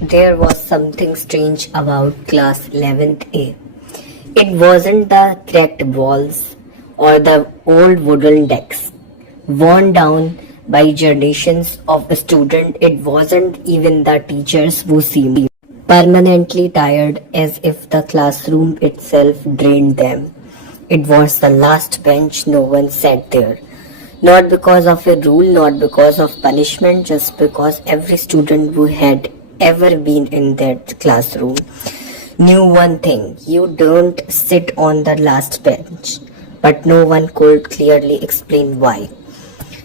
There was something strange about class 11th A. It wasn't the cracked walls or the old wooden decks worn down by generations of students. It wasn't even the teachers who seemed permanently tired as if the classroom itself drained them. It was the last bench. No one sat there. Not because of a rule, not because of punishment, just because every student who had ever been in that classroom knew one thing: you don't sit on the last bench. But no one could clearly explain why.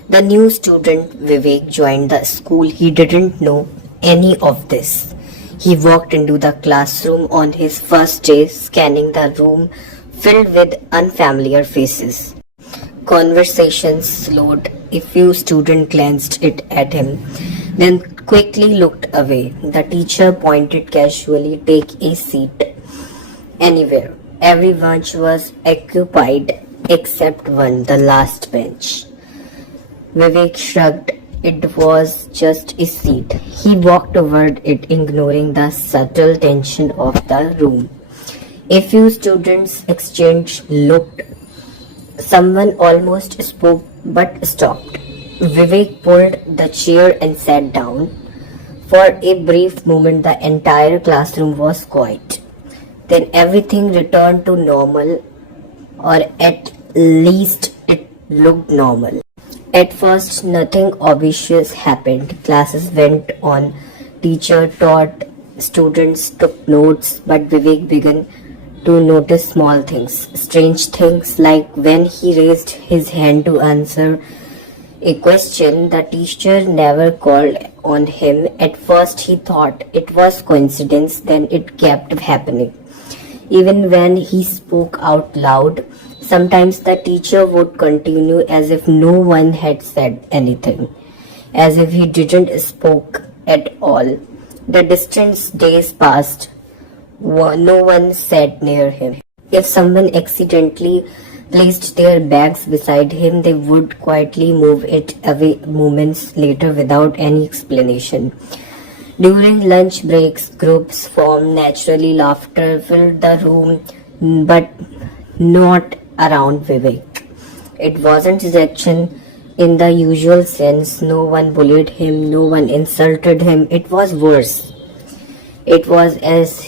The new student Vivek joined the school. He didn't know any of this. He walked into the classroom on his first day, scanning the room filled with unfamiliar faces. Conversations slowed. A few students glanced it at him, then quickly looked away. The teacher pointed casually, "Take a seat anywhere." Everyone was occupied except one, the last bench. Vivek shrugged. It was just a seat. He walked toward it, ignoring the subtle tension of the room. A few students exchanged looked. Someone almost spoke but stopped. Vivek pulled the chair and sat down. For a brief moment, the entire classroom was quiet. Then everything returned to normal, or at least it looked normal. At first, nothing obvious happened. Classes went on. Teacher taught, students took notes, but Vivek began to notice small things, strange things, like when he raised his hand to answer a question, the teacher never called on him. At first he thought it was coincidence, then it kept happening. Even when he spoke out loud, sometimes the teacher would continue as if no one had said anything, as if he didn't spoke at all. The distant days passed. No one sat near him. If someone accidentally placed their bags beside him, they would quietly move it away moments later without any explanation. During lunch breaks, groups formed naturally. Laughter filled the room, but not around Vivek. It wasn't rejection in the usual sense. No one bullied him, no one insulted him. It was worse. It was as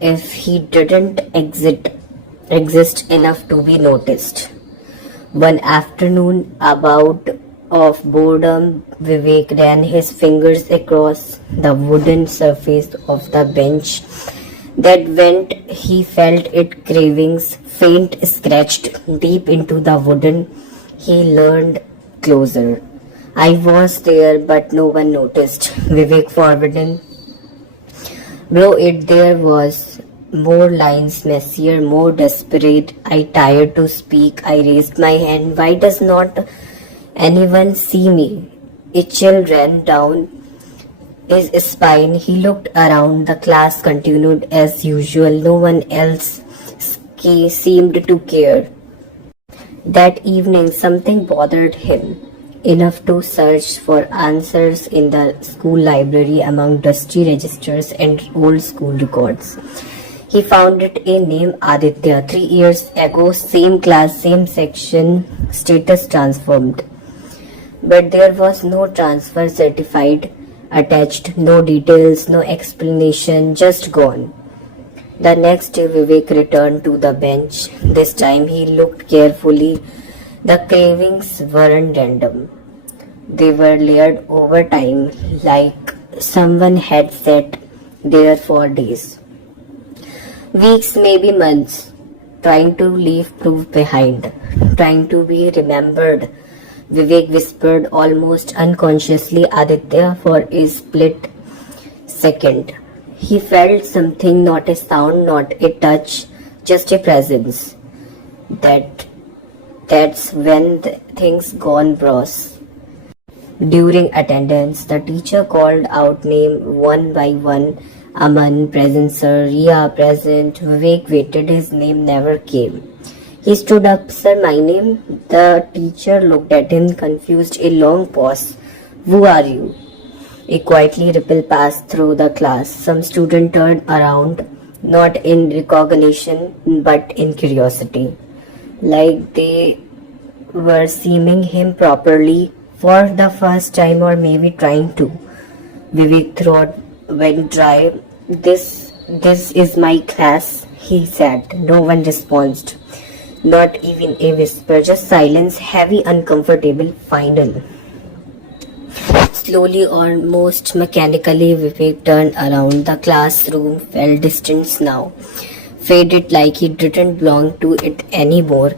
if he didn't exist enough to be noticed. One afternoon, about of boredom, Vivek ran his fingers across the wooden surface of the bench. That went, he felt it cravings, faint scratched deep into the wooden. He leaned closer. I was there, but no one noticed. Vivek forwarded. Below it there was more lines, messier, more desperate. I tired to speak. I raised my hand. Why does not anyone see me? A chill ran down his spine. He looked around. The class continued as usual. No one else seemed to care. That evening something bothered him enough to search for answers in the school library among dusty registers and old school records. He found it, a name: Aditya. 3 years ago, same class, same section, status transformed. But there was no transfer certificate attached, no details, no explanation, just gone. The next day Vivek returned to the bench. This time he looked carefully. The cravings weren't random. They were layered over time, like someone had sat there for days, weeks, maybe months, trying to leave proof behind, trying to be remembered. Vivek whispered almost unconsciously, Aditya, for a split second. He felt something, not a sound, not a touch, just a presence. That's when things gone gross. During attendance, the teacher called out names one by one. Aman, present sir. Ria, present. Vivek waited. His name never came. He stood up. Sir, my name? The teacher looked at him, confused. A long pause. Who are you? A quietly ripple passed through the class. Some students turned around, not in recognition but in curiosity, like they were seeing him properly for the first time or maybe trying to. Vivek throat went dry. This is my class, he said. No one responded. Not even a whisper, just silence, heavy, uncomfortable, final. Slowly, almost mechanically, Vivek turned around. The classroom felt distant now, faded like he didn't belong to it anymore.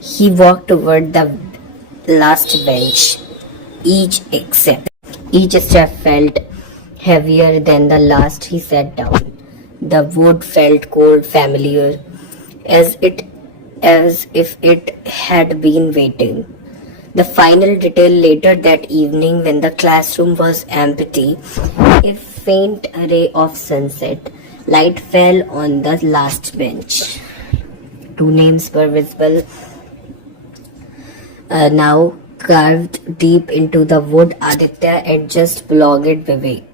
He walked toward the last bench. Each except each step felt heavier than the last. He sat down. The wood felt cold, familiar, as it as if it had been waiting. The final detail later that evening, when the classroom was empty, a faint ray of sunset light fell on the last bench. Two names were visible now, carved deep into the wood: Aditya and just below Vivek.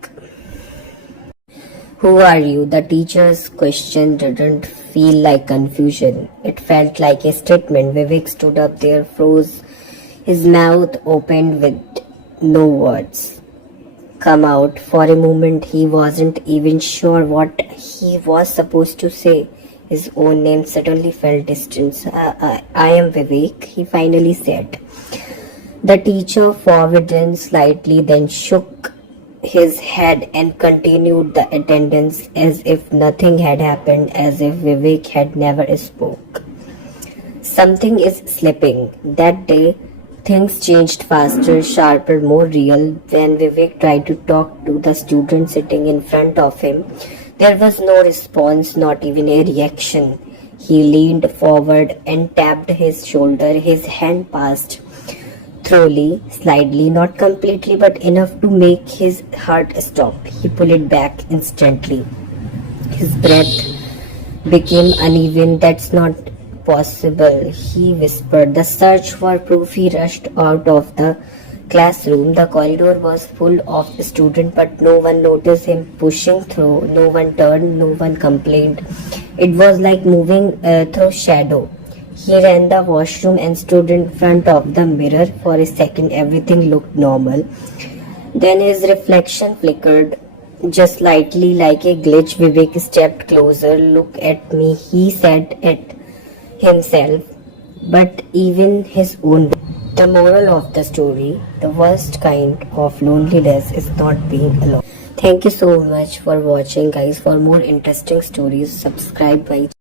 Who are you? The teacher's question didn't feel like confusion. It felt like a statement. Vivek stood up there, froze, his mouth opened with no words come out. For a moment, he wasn't even sure what he was supposed to say. His own name suddenly felt distant. I am Vivek, he finally said. The teacher forwarded slightly, then shook his head and continued the attendance as if nothing had happened, as if Vivek had never spoke. Something is slipping. That day, things changed faster, sharper, more real. When Vivek tried to talk to the student sitting in front of him, there was no response, not even a reaction. He leaned forward and tapped his shoulder. His hand passed thoroughly, slightly, not completely, but enough to make his heart stop. He pulled it back instantly. His breath became uneven. That's not possible, he whispered. The search for proof. He rushed out of the classroom. The corridor was full of students, but no one noticed him pushing through. No one turned, no one complained. It was like moving through shadow. He ran the washroom and stood in front of the mirror. For a second, everything looked normal. Then his reflection flickered just slightly, like a glitch. Vivek stepped closer. Look at me, he said it himself, but even his own. The moral of the story: the worst kind of loneliness is not being alone. Thank you so much for watching, guys. For more interesting stories, subscribe my